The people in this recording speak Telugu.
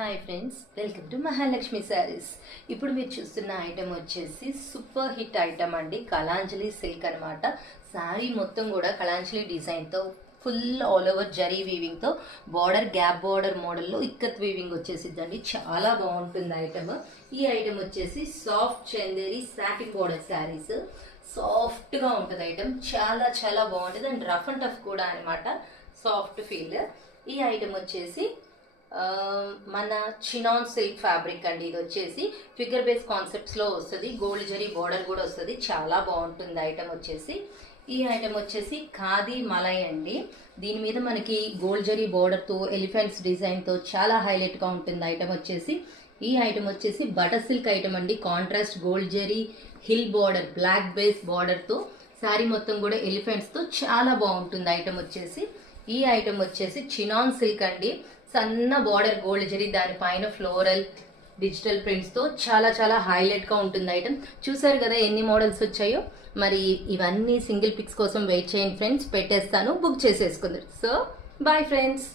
Hi friends, welcome to Mahalakshmi saris. ఇప్పుడు మీరు చూస్తున్న ఐటమ్ వచ్చేసి సూపర్ హిట్ ఐటమ్ అండి. కలాంజలి సిల్క్ అనమాట. శారీ మొత్తం కూడా కలాంజలి డిజైన్తో ఫుల్ ఆల్ ఓవర్ జరీ వీవింగ్తో బార్డర్ గ్యాప్ బార్డర్ మోడల్లో ఇక్కత్ వీవింగ్ వచ్చేసిద్దండి. చాలా బాగుంటుంది ఐటమ్. ఈ ఐటమ్ వచ్చేసి soft Chanderi satin border saris. సాఫ్ట్గా ఉంటుంది ఐటమ్, చాలా చాలా బాగుంటుంది అండ్ రఫ్ అండ్ టఫ్ కూడా అనమాట. Soft feel. ఈ ఐటమ్ వచ్చేసి మన చినాన్ సిల్క్ ఫ్యాబ్రిక్ అండి. ఇది వచ్చేసి ఫిగర్ బేస్ కాన్సెప్ట్స్లో వస్తుంది. గోల్డ్ జరీ బార్డర్ కూడా వస్తుంది. చాలా బాగుంటుంది ఐటమ్ వచ్చేసి. ఈ ఐటమ్ వచ్చేసి ఖాదీ మలై అండి. దీని మీద మనకి గోల్డ్ జరీ బార్డర్తో ఎలిఫెంట్స్ డిజైన్తో చాలా హైలైట్గా ఉంటుంది ఐటమ్ వచ్చేసి. ఈ ఐటమ్ వచ్చేసి బటర్ సిల్క్ ఐటమ్ అండి. Contrast gold zari hill border black base బార్డర్తో శారీ మొత్తం కూడా ఎలిఫెంట్స్తో చాలా బాగుంటుంది ఐటమ్ వచ్చేసి. ఈ ఐటమ్ వచ్చేసి చినాన్ సిల్క్ అండి. సన్న బార్డర్ గోల్డ్ జరీ, దానిపైన ఫ్లోరల్ డిజిటల్ ప్రింట్స్తో చాలా చాలా హైలైట్గా ఉంటుంది ఐటమ్. చూసారు కదా ఎన్ని మోడల్స్ వచ్చాయో. మరి ఇవన్నీ సింగిల్ పిక్స్ కోసం వెయిట్ చేయండి ఫ్రెండ్స్, పెట్టేస్తాను, బుక్ చేసేసుకుందరు. So bye friends.